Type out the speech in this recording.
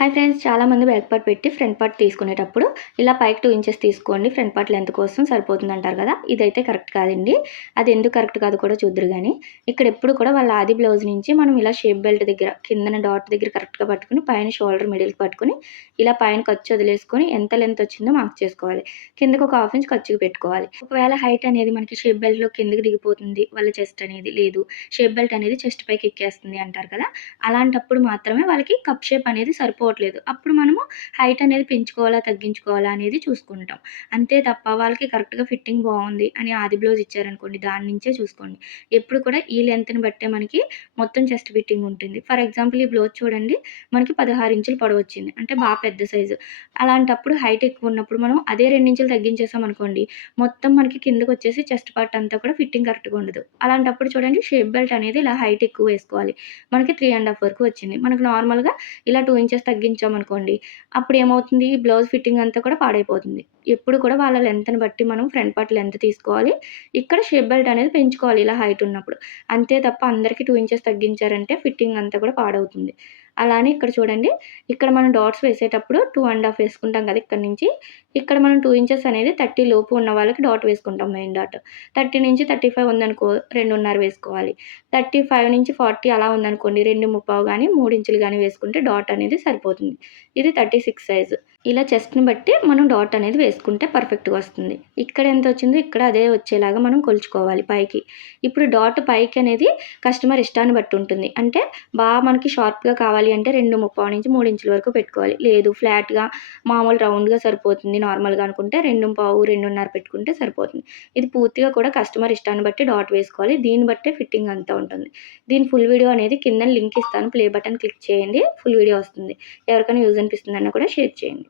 Hi friends చాలామంది back part పెట్టి front part తీసుకునేటప్పుడు ఇలా పైకి టూ ఇంచెస్ తీసుకోండి ఫ్రంట్ పార్ట్ లెంత్ కోసం సరిపోతుంది అంటారు కదా? ఇదైతే కరెక్ట్ కాదండి. అది ఎందుకు కరెక్ట్ కాదు కూడా చూద్దరు కానీ ఇక్కడ ఎప్పుడు కూడా వాళ్ళ ఆది బ్లౌజ్ నుంచి మనం ఇలా షేప్ బెల్ట్ దగ్గర కిందన డాట్ దగ్గర కరెక్ట్గా పట్టుకుని పైన షోల్డర్ మిడిల్కి పట్టుకుని ఇలా పైన ఖర్చు వదిలేసుకొని ఎంత లెంత్ వచ్చిందో మార్క్ చేసుకోవాలి. కిందకు ఒక హాఫ్ ఇంచ్ ఖర్చుకు పెట్టుకోవాలి. ఒకవేళ హైట్ అనేది మనకి షేప్ బెల్ట్లో కిందకి దిగిపోతుంది వాళ్ళ చెస్ట్ అనేది లేదు షేప్ బెల్ట్ అనేది చెస్ట్ పైకి ఎక్కేస్తుంది అంటారు కదా? అలాంటప్పుడు మాత్రమే వాళ్ళకి కప్ షేప్ అనేది సరిపో పెంచుకోవట్లేదు అప్పుడు మనము హైట్ అనేది పెంచుకోవాలా తగ్గించుకోవాలా అనేది చూసుకుంటాం. అంతే తప్ప వాళ్ళకి కరెక్ట్గా ఫిట్టింగ్ బాగుంది అని ఆది బ్లౌజ్ ఇచ్చారనుకోండి దాని నుంచే చూసుకోండి. ఎప్పుడు కూడా ఈ లెంత్ని బట్టే మనకి మొత్తం చెస్ట్ ఫిట్టింగ్ ఉంటుంది. ఫర్ ఎగ్జాంపుల్ ఈ బ్లౌజ్ చూడండి మనకి పదహారు ఇంచులు పొడవు వచ్చింది అంటే బాగా పెద్ద సైజు అలాంటప్పుడు హైట్ ఎక్కువ ఉన్నప్పుడు మనం అదే రెండు ఇంచులు తగ్గించేసాం అనుకోండి మొత్తం మనకి కిందకు వచ్చేసి చెస్ట్ పార్ట్ అంతా కూడా ఫిట్టింగ్ కరెక్ట్గా ఉండదు. అలాంటప్పుడు చూడండి షేప్ బెల్ట్ అనేది ఇలా హైట్ ఎక్కువ వేసుకోవాలి. మనకి త్రీ అండ్ హాఫ్ వరకు వచ్చింది. మనకు నార్మల్గా ఇలా టూ ఇంచెస్ తగ్గించామనుకోండి అప్పుడు ఏమవుతుంది? బ్లౌజ్ ఫిట్టింగ్ అంతా కూడా పాడైపోతుంది. ఎప్పుడు కూడా వాళ్ళ లెంత్ని బట్టి మనం ఫ్రంట్ పార్ట్ లెంత్ తీసుకోవాలి. ఇక్కడ షేప్ బెల్ట్ అనేది పెంచుకోవాలి ఇలా హైట్ ఉన్నప్పుడు. అంతే తప్ప అందరికీ టూ ఇంచెస్ తగ్గించారంటే ఫిట్టింగ్ అంతా కూడా పాడవుతుంది. అలానే ఇక్కడ చూడండి. ఇక్కడ మనం డాట్స్ వేసేటప్పుడు టూ అండ్ హాఫ్ వేసుకుంటాం కదా ఇక్కడ నుంచి. ఇక్కడ మనం టూ ఇంచెస్ అనేది థర్టీ లోపు ఉన్న వాళ్ళకి డాట్ వేసుకుంటాం మెయిన్ డాట్ థర్టీ నుంచి థర్టీ ఫైవ్ ఉందనుకో రెండున్నర వేసుకోవాలి. థర్టీ ఫైవ్ నుంచి ఫార్టీ అలా ఉందనుకోండి రెండు ముప్పావు కానీ మూడు ఇంచులు కానీ వేసుకుంటే డాట్ అనేది సరిపోతుంది. ఇది థర్టీ సిక్స్ సైజు ఇలా చెస్ట్ని బట్టి మనం డాట్ అనేది వేసుకుంటే పర్ఫెక్ట్గా వస్తుంది. ఇక్కడ ఎంత వచ్చిందో ఇక్కడ అదే వచ్చేలాగా మనం కొలుచుకోవాలి పైకి. ఇప్పుడు డాట్ పైకి అనేది కస్టమర్ ఇష్టాన్ని బట్టి ఉంటుంది. అంటే బాగా మనకి షార్ప్గా కావాలి అంటే రెండు ముప్పై నుంచి మూడు ఇంచుల వరకు పెట్టుకోవాలి. లేదు ఫ్లాట్గా మామూలు రౌండ్గా సరిపోతుంది. నార్మల్గా అనుకుంటే రెండు పావు రెండున్నర పెట్టుకుంటే సరిపోతుంది. ఇది పూర్తిగా కూడా కస్టమర్ ఇష్టాన్ని బట్టి డాట్ వేసుకోవాలి. దీన్ని బట్టే ఫిట్టింగ్ అంతా ఉంటుంది. దీని ఫుల్ వీడియో అనేది కింద లింక్ ఇస్తాను. ప్లే బటన్ క్లిక్ చేయండి. ఫుల్ వీడియో వస్తుంది. ఎవరికైనా యూజ్ అనిపిస్తుందన్న కూడా షేర్ చేయండి.